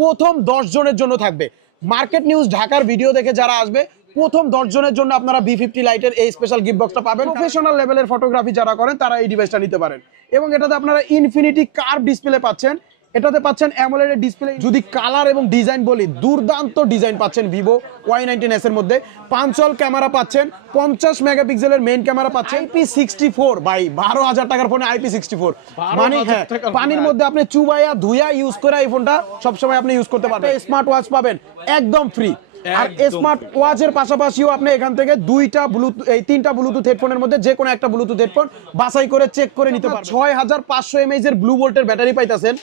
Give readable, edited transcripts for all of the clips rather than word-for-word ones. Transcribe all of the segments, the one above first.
প্রথম 10 জনের জন্য থাকবে। মার্কেট নিউজ ঢাকার ভিডিও দেখে যারা আসবে প্রথম 10 জনের জন্য আপনারা B50 লাইটের এই স্পেশাল গিফট বক্সটা পাবেন। প্রফেশনাল লেভেলের ফটোগ্রাফি যারা করেন তারা এই ডিভাইসটা নিতে পারেন এবং এটাতে আপনারা ইনফিনিটি কার্ভ ডিসপ্লে পাচ্ছেন, এটাতে পাচ্ছেন অ্যামোলেড ডিসপ্লে। যদি কালার এবং ডিজাইন বলি, দুর্দান্ত ডিজাইন পাচ্ছেন ভিভো Y19s এর মধ্যে। পাঁচল ক্যামেরা পাচ্ছেন, 50 মেগাপিক্সেলের মেইন ক্যামেরা পাচ্ছেন। IP64 ভাই 12,000 টাকার ফোনে IP64 মানে হ্যাঁ, পানির মধ্যে আপনি চুবাইয়া ধুইয়া ইউজ করে এই ফোনটা সবসময় আপনি ইউজ করতে পারবেন। স্মার্ট ওয়াচ পাবেন একদম ফ্রি। আর স্মার্ট ওয়াচের পাশাপাশিও আপনি এখান থেকে তিনটা ব্লুটুথ হেডফোনের মধ্যে যে কোনো একটা ব্লুটুথ হেডফোন বাছাই করে চেক করে নিতে পারবেন। 6500 mAh এর ব্লু ভোল্টের ব্যাটারি পাইতাছেন।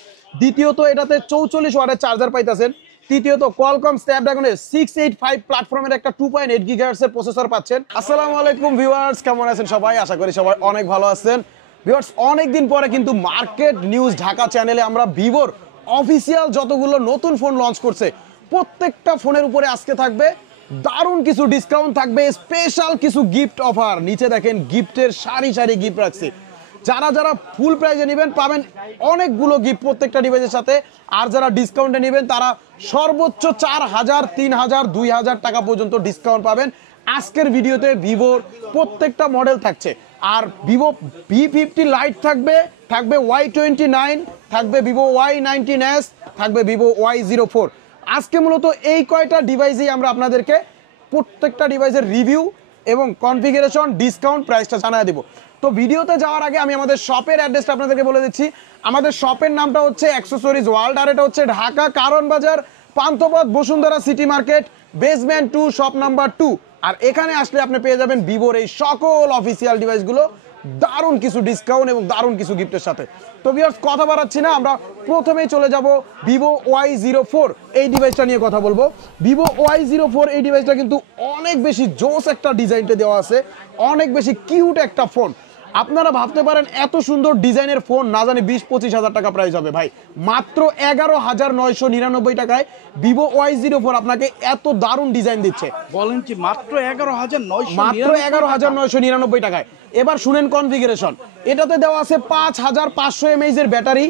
দ্বিতীয়ত এটাতে 44 ওয়াটের চার্জার পাইতাছেন। তৃতীয়ত কোয়ালকম স্ন্যাপড্রাগনের 685 প্ল্যাটফর্মের একটা 2.8 GHz এর প্রসেসর পাচ্ছেন। আসসালামু আলাইকুম ভিউয়ার্স, কেমন আছেন সবাই? আশা করি সবাই অনেক ভালো আছেন। ভিউয়ার্স, অনেকদিন পরে কিন্তু মার্কেট নিউজ ঢাকা চ্যানেলে আমরা ভিভোর অফিসিয়াল যতগুলো নতুন ফোন লঞ্চ করছে প্রত্যেকটা ফোনের উপরে আজকে থাকবে দারুণ কিছু ডিসকাউন্ট, থাকবে স্পেশাল কিছু গিফট অফার। নিচে দেখেন গিফটের সারি সারি গিফট রাখছে। যারা যারা ফুল প্রাইজে নেবেন পাবেন অনেকগুলো গিফট প্রত্যেকটা ডিভাইসের সাথে, আর যারা ডিসকাউন্টে নেবেন তারা সর্বোচ্চ 4000, 3000, 2000 টাকা পর্যন্ত ডিসকাউন্ট পাবেন। আজকের ভিডিওতে ভিভোর প্রত্যেকটা মডেল থাকছে। আর ভিভো V50 লাইট থাকবে, থাকবে Y29, থাকবে ভিভো Y19s, থাকবে ভিভো Y04। আজকে মূলত এই কয়টা ডিভাইসেই আমরা আপনাদেরকে প্রত্যেকটা ডিভাইসের রিভিউ এবং কনফিগারেশন, ডিসকাউন্ট, প্রাইসটা জানিয়ে দেব। তো ভিডিওতে যাওয়ার আগে আমি আমাদের শপের অ্যাড্রেসটা আপনাদেরকে বলে দিচ্ছি। আমাদের শপের নামটা হচ্ছে অ্যাক্সেসরিজ ওয়ার্ল্ড, আর এটা হচ্ছে ঢাকা কারণ বাজার, Panthapath, Bashundhara city market, basement 2, shop number 2। আর এখানে আসলে আপনি পেয়ে যাবেন ভিভোর এই সকল অফিসিয়াল ডিভাইসগুলো দারুণ কিছু ডিসকাউন্ট এবং দারুণ কিছু গিফটের সাথে। তো ভিউয়ার্স, কথা বাড়াচ্ছি না, আমরা প্রথমেই চলে যাব ভিভো Y04 এই ডিভাইসটা নিয়ে কথা বলবো। ভিভো Y04 এই ডিভাইসটা কিন্তু অনেক বেশি জোস একটা ডিজাইনটা দেওয়া আছে, অনেক বেশি কিউট একটা ফোন। আপনারা ভাবতে পারেন এত সুন্দর ডিজাইনের ফোন না জানি 20-25 হাজার টাকা প্রাইস হবে। ভাই মাত্র 11,999 টাকায় ভিভো Y04 আপনাকে এত দারুণ ডিজাইন দিচ্ছে। বলেন কি মাত্র 11,999 টাকায়। এবার শুনেন কনফিগারেশন। এটাতে দেওয়া আছে 5500 mAh এর ব্যাটারি,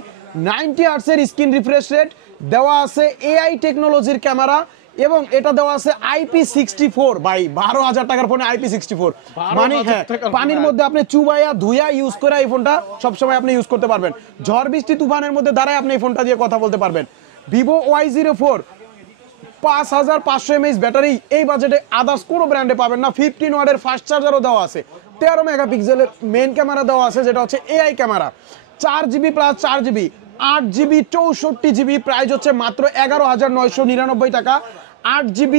90 হার্টজ এর স্ক্রিন রিফ্রেশ রেট, দেওয়া আছে AI টেকনোলজির ক্যামেরা এবং এটা দেওয়া আছে IP64। ভাই 12,000 টাকার ফোনে IP64 মানে হ্যাঁ, পানির মধ্যে আপনি চুবাইয়া ধুইয়া ইউজ করে এই ফোনটা সবসময় আপনি ইউজ করতে পারবেন। ঝড় বৃষ্টি তুফানের মধ্যে দাঁড়ায় আপনি এই ফোনটা দিয়ে কথা বলতে পারবেন। ভিভো Y04 5500 mAh ব্যাটারি, এই বাজেটে আদার্স কোনো ব্র্যান্ডে পাবেন না। 15 ওয়াটের ফাস্ট চার্জারও দেওয়া আছে, 13 মেগাপিক্সেলের মেইন ক্যামেরা দেওয়া আছে যেটা হচ্ছে AI camera, 4GB plus 4GB, 8GB, 64GB, price হচ্ছে মাত্র 11,999 টাকা। 8GB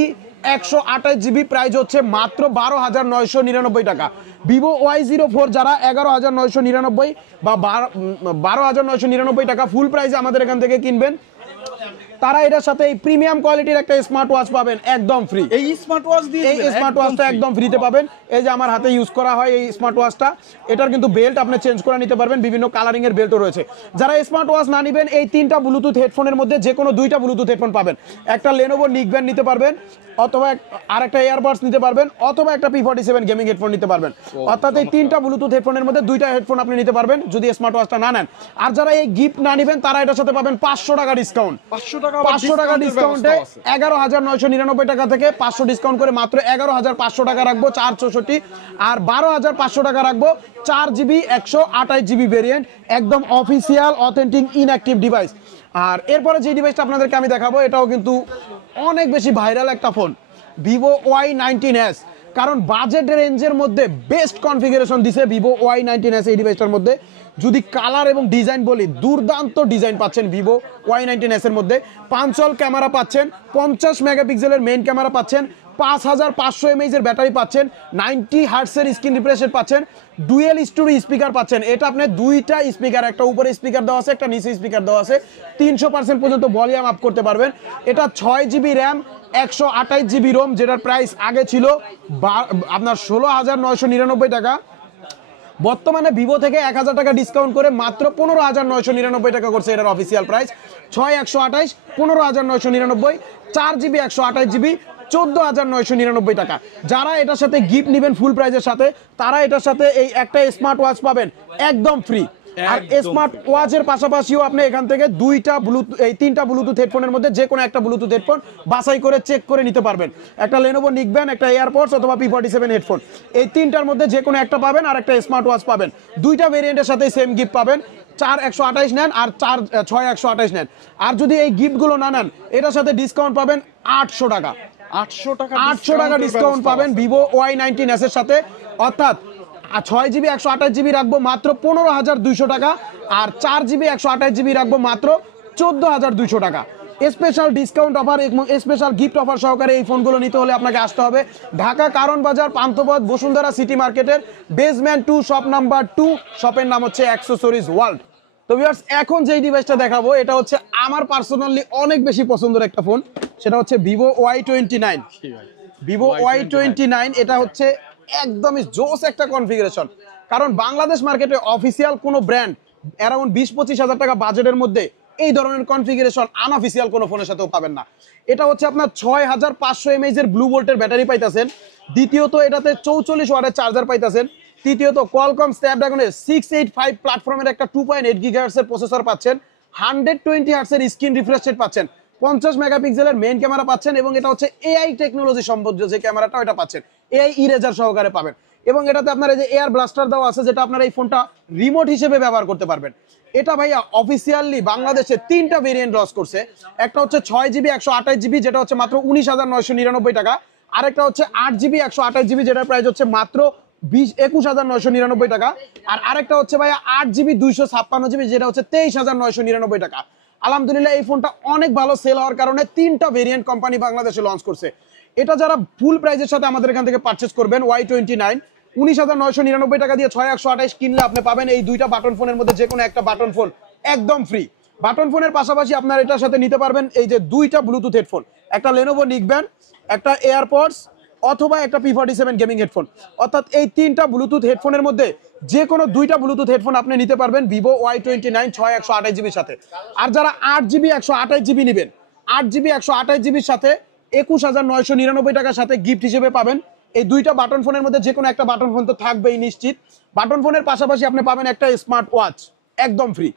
128GB, প্রাইস হচ্ছে মাত্র 12,999 টাকা। ভিভো Y04 যারা 11,999 বা 12,999 টাকা ফুল প্রাইসে আমাদের এখান থেকে কিনবেন, তারা এটার সাথে এই প্রিমিয়াম কোয়ালিটির একটা স্মার্ট ওয়াচ পাবেন একদম ফ্রি। এই স্মার্ট ওয়াচ দিয়ে এই স্মার্ট ওয়াচটা একদম ফ্রিতে পাবেন। এই যে আমার হাতে ইউজ করা হয় এই স্মার্ট ওয়াচটা, এটার কিন্তু বেল্ট আপনি চেঞ্জ করে নিতে পারবেন, বিভিন্ন কালারিং এর বেল্টও রয়েছে। যারা স্মার্ট ওয়াচ না নেবেন এই তিনটা ব্লুটুথ হেডফোনের মধ্যে যে কোনো দুইটা ব্লুটুথ হেডফোন পাবেন। একটা Lenovo নিকব্যান্ড নিতে পারবেন, অথবা আর একটা এয়ারবাডস নিতে পারবেন, অথবা একটা P47 গেমিং হেডফোন নিতে পারবেন। অর্থাৎ এই তিনটা ব্লুটুথ হেডফোনের মধ্যে দুইটা হেডফোন আপনি নিতে পারবেন যদি স্মার্ট ওয়াচটা না নেন। আর যারা এই গিফট না নেবেন তারা এটার সাথে পাবেন 500 টাকা ডিসকাউন্ট। 500 টাকা ডিসকাউন্টে 11,999 টাকা থেকে 500 ডিসকাউন্ট করে মাত্র 11,500 টাকা রাখবো 464, আর 12,500 টাকা রাখবো 4GB 128GB ভেরিয়েন্ট, একদম অফিসিয়াল অথেন্টিক ইনঅ্যাক্টিভ ডিভাইস। আর এরপরে যে ডিভাইসটা আপনাদেরকে আমি দেখাবো এটাও কিন্তু অনেক বেশি ভাইরাল একটা ফোন, ভিভো Y19s। কারণ বাজেট রেঞ্জের মধ্যে বেস্ট কনফিগারেশন দিছে ভিভো Y19s এই ডিভাইসটার মধ্যে। যদি কালার এবং ডিজাইন বলি, দুর্দান্ত ডিজাইন পাচ্ছেন ভিভো Y19s এর মধ্যে। পাঁচল ক্যামেরা পাচ্ছেন, 50 মেগাপিক্সেলের মেইন ক্যামেরা পাচ্ছেন, 5500 mAh এর ব্যাটারি পাচ্ছেন, 90 হার্টজের স্ক্রিন রিফ্রেশ রেট পাচ্ছেন, ডুয়েল স্টোরি স্পিকার পাচ্ছেন। এটা আপনি দুইটা স্পিকার, একটা উপরে স্পিকার দেওয়া আছে, একটা নিচে স্পিকার দেওয়া আছে, 300% পর্যন্ত ভলিউম আপ করতে পারবেন। এটা 6GB র্যাম, 128GB রোম, যেটার প্রাইস আগে ছিল আপনার 16,999 টাকা। বর্তমানে ভিভো থেকে 1000 টাকা ডিসকাউন্ট করে মাত্র 15,999 টাকা করছে এটার অফিসিয়াল প্রাইস। 6,128, 15,999, 4GB 128GB, 14,999 টাকা। যারা এটার সাথে গিফট নেবেন ফুল প্রাইজের সাথে, তারা এটার সাথে এই একটা স্মার্ট ওয়াচ পাবেন একদম ফ্রি। আর স্মার্ট ওয়াচের পাশাপাশিও আপনি এখান থেকে তিনটা ব্লুটুথ হেডফোনের মধ্যে যে কোনো একটা ব্লুটুথ হেডফোন বাছাই করে চেক করে নিতে পারবেন। একটা লেনোভো নিকব্যান্ড, একটা এয়ারপডস অথবা P47 হেডফোন, এই তিনটার মধ্যে যে কোনো একটা পাবেন আর একটা স্মার্ট ওয়াচ পাবেন। দুইটা ভেরিয়েন্টের সাথে সেম গিফট পাবেন। 4 128 নেন আর 6 128 নেন। আর যদি এই গিফটগুলো না নেন, এটার সাথে ডিসকাউন্ট পাবেন 800 টাকা। 800 টাকা ডিসকাউন্ট পাবেন ভিভো Y19s এর সাথে। অর্থাৎ 6GB 128GB রাখবো মাত্র 15,200 টাকা, আর 4GB 128GB রাখবো মাত্র 14,200 টাকা। স্পেশাল ডিসকাউন্ট অফার এবং স্পেশাল গিফট অফার সহকারে এই ফোনগুলো নিতে হলে আপনাকে আসতে হবে ঢাকা কারণ বাজার, পান্থপথ, বসুন্ধরা সিটি মার্কেটের বেসমেন্ট 2 শপ নাম্বার 2। শপের নাম হচ্ছে অ্যাক্সেসরিজ ওয়ার্ল্ড। তো ভিউয়ার্স, এখন যেই ডিভাইসটা দেখাবো এটা হচ্ছে আমার পার্সোনালি অনেক বেশি পছন্দের একটা ফোন, সেটা হচ্ছে ভিভো Y29। ভিভো Y29 এটা হচ্ছে একদমই জোস একটা কনফিগারেশন, কারণ বাংলাদেশ মার্কেটে অফিসিয়াল কোনো ব্র্যান্ড অ্যারাউন্ড 20-25 হাজার টাকা বাজেটের মধ্যে এই ধরনের কনফিগারেশন আনঅফিসিয়াল কোনো ফোনের সাথেও পাবেন না। এটা হচ্ছে আপনার 6500 mAh এর ব্লু ভোল্টের ব্যাটারি পাইতেছেন। দ্বিতীয়ত এটাতে 44 ওয়াটের চার্জার পাইতেছেন। তৃতীয়ত কোয়ালকম স্ন্যাপড্রাগনের 685 প্ল্যাটফর্মের একটা 2.8 GHz এর প্রসেসর পাচ্ছেন। 120 Hz এর স্ক্রিন রিফ্রেশ রেট পাচ্ছেন। 50 মেগাপিক্সেলের মেইন ক্যামেরা পাচ্ছেন এবং এটা হচ্ছে এআই টেকনোলজি সম্বদ্ধ যে ক্যামেরাটা ওটা পাচ্ছেন, এআই ইরেজার সহকারে পাবেন। এবং এটাতে আপনার এই যে এয়ার ব্লাস্টার দেওয়া আছে, যেটা আপনার এই ফোনটা রিমোট হিসেবে ব্যবহার করতে পারবেন। এটা ভাইয়া অফিসিয়ালি বাংলাদেশে 3টা ভেরিয়েন্ট লঞ্চ করছে। একটা হচ্ছে 6GB 128GB, যেটা হচ্ছে মাত্র 19,999 টাকা। আরেকটা হচ্ছে 8GB 128GB, যেটার প্রাইস হচ্ছে মাত্র 21,999 টাকা। আর আরেকটা হচ্ছে ভাইয়া 8GB 256GB, যেটা হচ্ছে 23,999 টাকা। আলহামদুলিল্লাহ এই ফোনটা অনেক ভালো সেল হওয়ার কারণে 3টা ভেরিয়েন্ট কোম্পানি বাংলাদেশে লঞ্চ করছে। এটা যারা ফুল প্রাইসের সাথে আমাদের এখান থেকে পারচেজ করবেন Y29 19,999 টাকা দিয়ে 6 128 কিনলে আপনি পাবেন এই দুইটা বাটন ফোনের মধ্যে যে কোনো একটা বাটন ফোন একদম ফ্রি। বাটন ফোনের পাশাপাশি আপনার এটার সাথে নিতে পারবেন এই যে দুইটা ব্লুটুথ হেডফোন, একটা লেনোভো নিকব্যান্ড, একটা এয়ারপডস অথবা একটা P47 গেমিং হেডফোন। অর্থাৎ এই 3টা ব্লুটুথ হেডফোনের মধ্যে যে কোনো দুইটা ব্লুটুথ হেডফোন আপনি নিতে পারবেন ভিভো Y29 6 128GB সাথে। আর যারা 8GB 128GB নেবেন, 8GB 128GBর সাথে 21,999 টাকার সাথে গিফট হিসেবে পাবেন এই দুইটা বাটন ফোনের মধ্যে যে কোনো একটা বাটন ফোন তো থাকবেই নিশ্চিত। বাটন ফোনের পাশাপাশি আপনি পাবেন একটা স্মার্ট ওয়াচ একদম ফ্রি।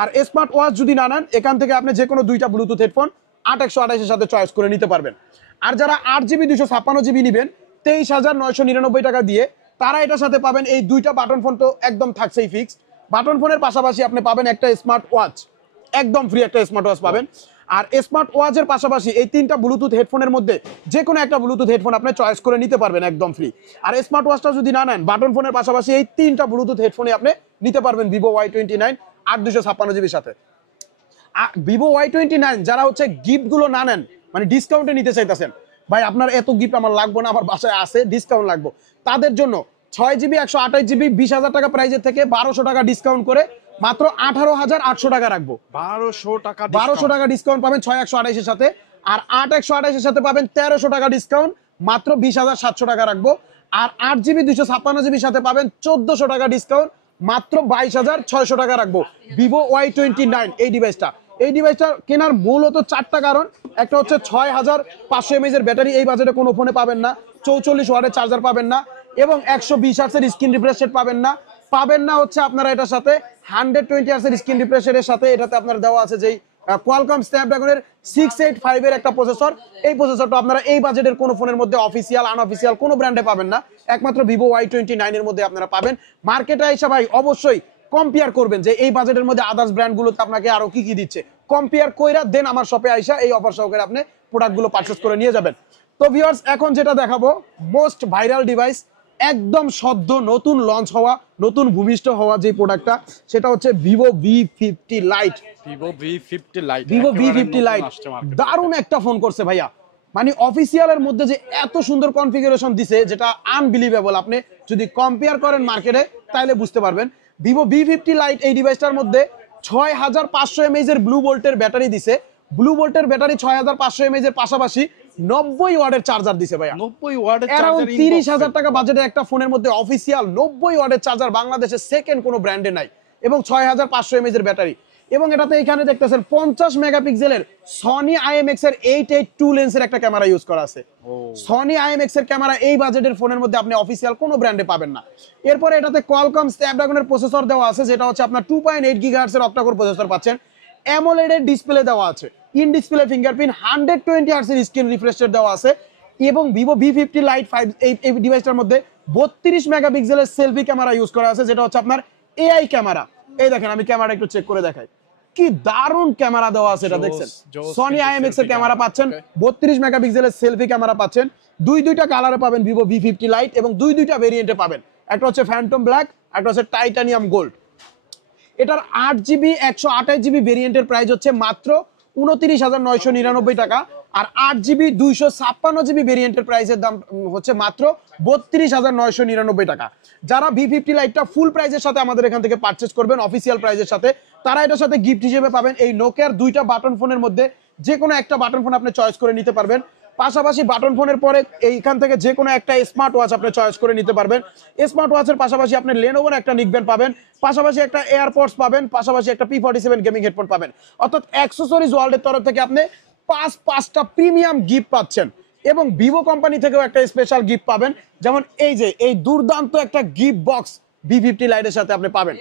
আর স্মার্ট ওয়াচ যদি না নেন, এখান থেকে আপনি যে কোনো দুইটা ব্লুটুথ হেডফোন 8 128 এর সাথে চয়েস করে নিতে পারবেন। আর যারা 8GB 256GB নেবেন 23,999 টাকা দিয়ে, তারা এটার সাথে পাবেন এই দুইটা বাটন ফোন তো একদম থাকছেই ফিক্সড। বাটন ফোনের পাশাপাশি আপনি পাবেন একটা স্মার্ট ওয়াচ একদম ফ্রি, একটা স্মার্ট ওয়াচ পাবেন। আর স্মার্ট ওয়াচের পাশাপাশি এই 3টা ব্লুটুথ হেডফোনের মধ্যে যে কোনো একটা ব্লুটুথ হেডফোন আপনি চয়েস করে নিতে পারবেন একদম ফ্রি। আর স্মার্ট ওয়াচটা যদি না নেন, বাটন ফোনের পাশাপাশি এই 3টা ব্লুটুথ হেডফোনে আপনি নিতে পারবেন ভিভো Y29 8 256GB সাথে। ভিভো Y29 যারা হচ্ছে গিফট গুলো না নেন, মানে ডিসকাউন্টে নিতে চাইতেছেন, ভাই আপনার এত গিফট আমার লাগবে না, আমার বাসায় আছে, ডিসকাউন্ট লাগবে, তাদের জন্য 6GB 128GB 20,000 টাকা প্রাইজের থেকে 1200 টাকা ডিসকাউন্ট করে মাত্র 18,800 টাকা রাখবো। 1200 টাকা ডিসকাউন্ট পাবেন 6 128 এর সাথে। আর 8 128 এর সাথে পাবেন 1300 টাকা ডিসকাউন্ট, মাত্র 20,700 টাকা রাখবো। আর 8GB 256GB সাথে পাবেন 1400 টাকা ডিসকাউন্ট, মাত্র 22,600 টাকা রাখবো। ভিভো Y29 এই ডিভাইসটা কেনার মূলত 4টা কারণ। একটা হচ্ছে 6500 mAh এর ব্যাটারি এই বাজেটে কোনো ফোনে পাবেন না, 44 ওয়াটের চার্জার পাবেন না, এবং 120 Hz এর স্ক্রিন রিফ্রেশ রেট পাবেন না হচ্ছে আপনারা এটার সাথে 120 Hz এর স্ক্রিন রিফ্রেশ রেটের সাথে এটাতে আপনার দেওয়া আছে যেই কোয়ালকম স্ন্যাপড্রাগনের 685 এর একটা প্রসেসর। এই প্রসেসরটা আপনারা এই বাজেটের কোনো ফোনের মধ্যে অফিসিয়াল আনঅফিসিয়াল কোনো ব্র্যান্ডে পাবেন না, একমাত্র ভিভো Y29 এর মধ্যে আপনারা পাবেন। মার্কেটে আইসা ভাই অবশ্যই কম্পেয়ার করবেন যে এই বাজেটের মধ্যে আদার্স ব্র্যান্ডগুলোতে আপনাকে আরো কি কি দিচ্ছে, কম্পেয়ার কইরা দেন আমার শপে আইসা এই অফার সহকারে আপনি প্রোডাক্টগুলো পারচেজ করে নিয়ে যাবেন। তো ভিউয়ার্স, এখন যেটা দেখাবো মোস্ট ভাইরাল ডিভাইস, একদম সদ্য নতুন লঞ্চ হওয়া, নতুন ভূমিষ্ঠ হওয়া যে প্রোডাক্টটা, সেটা হচ্ছে Vivo V50 light. Vivo V50 light দারুণ একটা ফোন করছে ভাইয়া, মানে অফিসিয়ালের মধ্যে যে এত সুন্দর কনফিগারেশন দিছে যেটা আনবিলিভেবল। আপনি যদি কম্পেয়ার করেন মার্কেটে তাহলে বুঝতে পারবেন। ভিভো V50 লাইট এই ডিভাইসটার মধ্যে 6500 mAh এর ব্লু ভোল্টের ব্যাটারি দিছে। ব্লু ভোল্টের ব্যাটারি 6500 mAh এর পাশাপাশি 90 ওয়াটের চার্জার দিছে ভাইয়া। 90 ওয়াটের চার্জার 30,000 টাকা বাজেটে একটা ফোনের মধ্যে অফিসিয়াল 90 ওয়াটের চার্জার বাংলাদেশে সেকেন্ড কোনো ব্র্যান্ডে নাই, এবং 6500 mAh এর ব্যাটারি। এবং এটাতে এখানে দেখতেছেন 50 মেগাপিক্সেলের সনি আইএমএক্স এর 882 লেন্সের একটা ক্যামেরা ইউজ করা আছে। সনি আইএমএক্স এর ক্যামেরা এই বাজেটের ফোনের মধ্যে আপনি অফিসিয়াল কোনো ব্র্যান্ডে পাবেন না। এরপরে এটাতে কোয়ালকম স্ন্যাপড্রাগনের প্রসেসর দেওয়া আছে, যেটা হচ্ছে আপনার 2.8 গিগাহার্টজ এর অক্টা কোর প্রসেসর পাচ্ছেন। অ্যামোলেড এর ডিসপ্লে দেওয়া আছে, ইন ডিসপ্লে ফিঙ্গারপ্রিন্ট, 120 হার্টজ এর স্ক্রিন রিফ্রেশ রেট দেওয়া আছে। এবং ভিভো V50 লাইট 5 এই ডিভাইসটার মধ্যে 32 মেগাপিক্সেলের সেলফি ক্যামেরা ইউজ করা আছে, যেটা হচ্ছে আপনার এআই ক্যামেরা। এই দেখেন, আমি ক্যামেরা একটু চেক করে দেখাই, কি দারুণ ক্যামেরা দেওয়া আছে এটা দেখছেন। সনি আইএমএক্স এর ক্যামেরা পাচ্ছেন, 32 মেগাপিক্সেলের সেলফি ক্যামেরা পাচ্ছেন, দুইটা কালারে পাবেন ভিভো V50 লাইট, এবং দুইটা ভেরিয়েন্টে পাবেন। একটা হচ্ছে ফ্যান্টম ব্ল্যাক, একটা হচ্ছে টাইটানিয়াম গোল্ড। এটার 8GB 128GB ভেরিয়েন্টের প্রাইস হচ্ছে মাত্র 29,999 টাকা, আর 8GB 256GB ভেরিয়েন্টের প্রাইসের দাম হচ্ছে মাত্র 32,999 টাকা। যারা V50 লাইটটা ফুল প্রাইসের সাথে আমাদের এখান থেকে পারচেজ করবেন অফিসিয়াল প্রাইসের সাথে, তারা এটার সাথে গিফট হিসেবে পাবেন এই নোকিয়ার দুইটা বাটন ফোনের মধ্যে যে কোনো একটা বাটন ফোন আপনি চয়েস করে নিতে পারবেন। পাশাপাশি বাটন ফোনের পরে এইখান থেকে যে কোনো একটা স্মার্ট ওয়াচ আপনি চয়েস করে নিতে পারবেন। স্মার্ট ওয়াচের পাশাপাশি আপনি লেনোভোর একটা নিকব্যান্ড পাবেন, পাশাপাশি একটা এয়ারপডস পাবেন, পাশাপাশি একটা P47 গেমিং হেডফোন পাবেন। অর্থাৎ অ্যাক্সেসরিজ ওয়ার্ল্ডের তরফ থেকে আপনি পাঁচটা প্রিমিয়াম গিফট পাচ্ছেন। এবং ভিভো কোম্পানি থেকেও একটা স্পেশাল গিফট পাবেন, যেমন এই দুর্দান্ত একটা গিফট বক্স V50 লাইটের সাথে আপনি পাবেন।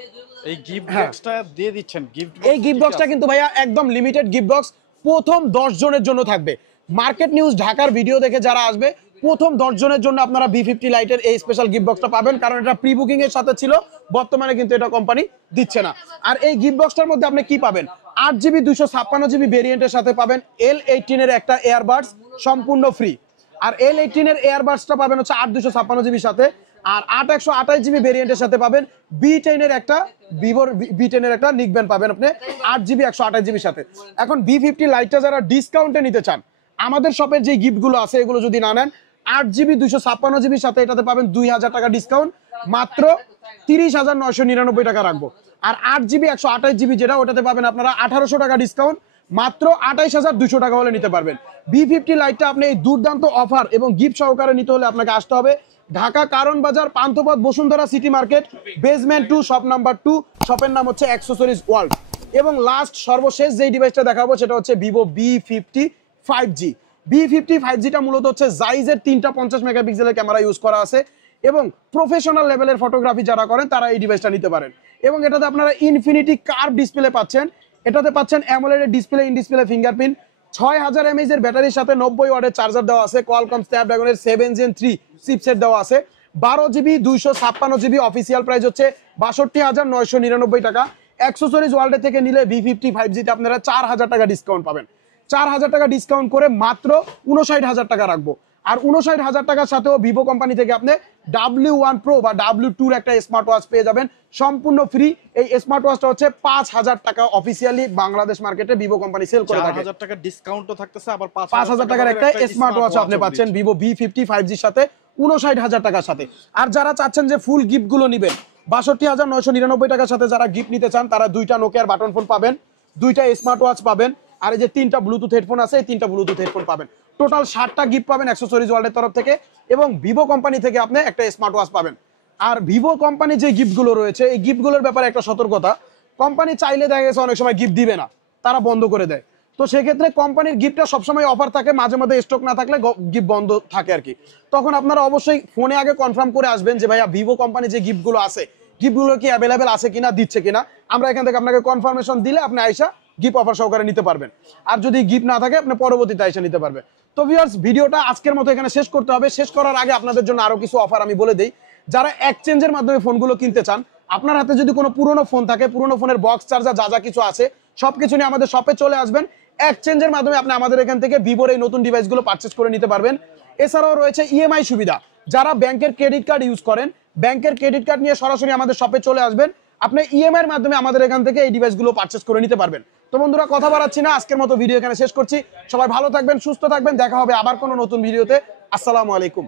এই গিফট বক্সটা দিয়ে দিচ্ছেন, এই গিফট বক্সটা কিন্তু ভাইয়া একদম লিমিটেড গিফট বক্স, প্রথম 10 জনের জন্য থাকবে। মার্কেট নিউজ ঢাকার ভিডিও দেখে যারা আসবে প্রথম 10 জনের জন্য আপনারা V50 লাইটের এই স্পেশাল গিফট বক্সটা পাবেন, কারণ এটা প্রি বুকিং এর সাথে ছিল, বর্তমানে কিন্তু এটা কোম্পানি দিচ্ছে না। আর এই গিফট বক্সটার মধ্যে আপনি কি পাবেন, 8GB 256GB ভেরিয়েন্টের সাথে পাবেন L18 এর একটা এয়ারবাডস সম্পূর্ণ ফ্রি, আর L18 এর এয়ারবাডসটা পাবেন হচ্ছে 8 256GB সাথে, আর 8 128GB ভেরিয়েন্টের সাথে পাবেন B10 এর একটা ভিভোর B10 এর একটা নিকব্যান্ড পাবেন আপনি 8GB 128GB সাথে। এখন V50 লাইটটা যারা ডিসকাউন্টে নিতে চান, আমাদের শপের যে গিফটগুলো আছে এগুলো যদি না নেন, 8GB 256GB সাথে এটাতে পাবেন 2000 টাকা ডিসকাউন্ট, মাত্র 30,999 টাকা রাখবো। আর 8GB 128GB যেটা, ওটাতে পাবেন আপনারা 1800 টাকা ডিসকাউন্ট, মাত্র 28,200 টাকা হলে নিতে পারবেন। V50 লাইটটা আপনি এই দুর্দান্ত অফার এবং গিফট সহকারে নিতে হলে আপনাকে আসতে হবে ঢাকা কারণ বাজার, Panthapath, Bashundhara city market, basement 2, shop number 2। শপের নাম হচ্ছে অ্যাক্সেসরিজ ওয়ার্ল্ড। এবং লাস্ট সর্বশেষ যেই ডিভাইসটা দেখাবো সেটা হচ্ছে ভিভো V50 5G। V50 5Gটা মূলত হচ্ছে জাইজের 3টা 50 মেগাপিক্সেলের ক্যামেরা ইউজ করা আছে, এবং প্রফেশনাল লেভেলের ফটোগ্রাফি যারা করেন তারা এই ডিভাইসটা নিতে পারেন। এবং এটাতে আপনারা ইনফিনিটি কার্ভ ডিসপ্লে পাচ্ছেন, এটাতে পাচ্ছেন AMOLED display, in display fingerprint, 6000 mAh এর ব্যাটারির সাথে 90 ওয়াটের চার্জার দেওয়া আছে, কোয়ালকম স্ন্যাপড্রাগনের 7 Gen 3 চিপসেট দেওয়া আছে, 12GB 256GB। অফিসিয়াল প্রাইস হচ্ছে 62,999 টাকা। অ্যাক্সেসরিজ ওয়ার্ল্ড থেকে নিলে V50 5Gতে আপনারা 4000 টাকা ডিসকাউন্ট পাবেন। 4000 টাকা ডিসকাউন্ট করে মাত্র 59,000 টাকা রাখবো। আর 59,000 টাকার সাথেও ভিভো কোম্পানি থেকে আপনি W1 Pro বা W2 এর একটা স্মার্ট ওয়াচ পেয়ে যাবেন সম্পূর্ণ ফ্রি। এই স্মার্ট ওয়াচটা হচ্ছে 5,000 টাকা অফিসিয়ালি বাংলাদেশ মার্কেটে ভিভো কোম্পানি সেল করে থাকে। 4000 টাকা ডিসকাউন্টও থাকতেছে, আবার 5,000 টাকার একটা স্মার্ট ওয়াচ আপনি পাচ্ছেন ভিভো V50 5Gর সাথে 59,000 টাকার সাথে। আর যারা চাচ্ছেন যে ফুল গিফট গুলো নিবেন, 62,999 টাকার সাথে যারা গিফট নিতে চান, তারা দুইটা নোকিয়ার বাটন ফোন পাবেন, দুইটা স্মার্ট ওয়াচ পাবেন, আর এই যে 3টা ব্লুটুথ হেডফোন আছে, এই 3টা ব্লুটুথ হেডফোন পাবেন। টোটাল 7টা গিফট পাবেন অ্যাক্সেসরিজ ওয়ার্ল্ডের তরফ থেকে, এবং ভিভো কোম্পানি থেকে আপনি একটা স্মার্ট ওয়াচ পাবেন। আর ভিভো কোম্পানি যে গিফটগুলো রয়েছে, এই গিফটগুলোর ব্যাপারে একটা সতর্কতা, কোম্পানি চাইলে দেখা গেছে অনেক সময় গিফট দিবে না, তারা বন্ধ করে দেয়। তো সেক্ষেত্রে কোম্পানির গিফটটা সবসময় অফার থাকে, মাঝে মাঝে স্টক না থাকলে গিফট বন্ধ থাকে আর কি। তখন আপনারা অবশ্যই ফোনে আগে কনফার্ম করে আসবেন যে ভাইয়া ভিভো কোম্পানি যে গিফটগুলো আছে, গিফটগুলো কি অ্যাভেলেবেল আছে কিনা, দিচ্ছে কিনা। আমরা এখান থেকে আপনাকে কনফার্মেশন দিলে আপনি আইসা গিফট অফার সহকারে নিতে পারবেন। আর যদি গিফট না থাকে আপনি পরবর্তীতে আইসা নিতে পারবেন। তো ভিউয়ার্স, ভিডিওটা আজকের মতো এখানে শেষ করতে হবে। শেষ করার আগে আপনাদের জন্য আরো কিছু অফার আমি বলে দেই। যারা এক্সচেঞ্জের মাধ্যমে ফোনগুলো কিনতে চান, আপনার হাতে যদি কোনো পুরনো ফোন থাকে, পুরনো ফোনের বক্স চার্জার যা যা কিছু আছে সবকিছু নিয়ে আমাদের শপে চলে আসবেন। এক্সচেঞ্জের মাধ্যমে আপনি আমাদের এখান থেকে ভিভোর এই নতুন ডিভাইসগুলো পারচেজ করে নিতে পারবেন। এছাড়াও রয়েছে ইএমআই সুবিধা। যারা ব্যাংকের ক্রেডিট কার্ড ইউজ করেন, ব্যাংকের ক্রেডিট কার্ড নিয়ে সরাসরি আমাদের শপে চলে আসবেন, আপনি ইএমআই এর মাধ্যমে আমাদের এখান থেকে এই ডিভাইসগুলো পারচেজ করে নিতে পারবেন। তো বন্ধুরা, কথা বাড়াচ্ছি না, আজকের মতো ভিডিও এখানে শেষ করছি। সবাই ভালো থাকবেন, সুস্থ থাকবেন, দেখা হবে আবার কোনো নতুন ভিডিওতে। আসসালামু আলাইকুম।